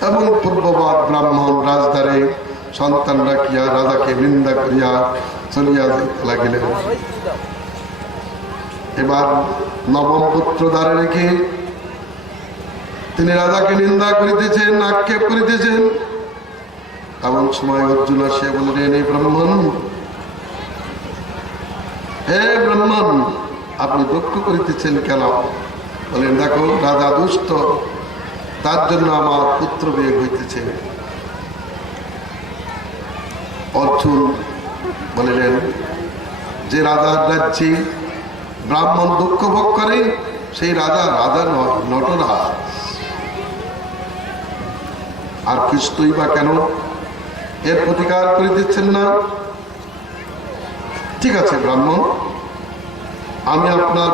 এবং পূর্ববাদ ব্রাহ্মণ রাজদ্বারে সন্তান রাখিয়া রাজাকে নিন্দা করিয়া চলিয়া যাইতে লাগিলেন। এবার নবম পুত্র দ্বারে রেখে তিনি রাজাকে নিন্দা করিতেছেন, আক্ষেপ করিতেছেন। এমন সময় অর্জুন আসিয়া বললেন, এই ব্রাহ্মণ, হে ব্রাহ্মণ, আপনি দুঃখ করিতেছেন কেন? বলেন, দেখো রাজা দুষ্ট, তার জন্য আমার পুত্র বিয়োগ হইতেছে। অর্জুন বলিলেন, যে রাজার রাজ্যে ব্রাহ্মণ দুঃখ ভোগ করে সেই রাজা রাজা নয়, নটরাজ। আর কৃষ্ণই বা কেন এর প্রতিকার করিতেছেন না? ঠিক আছে ব্রাহ্মণ, আমি আপনার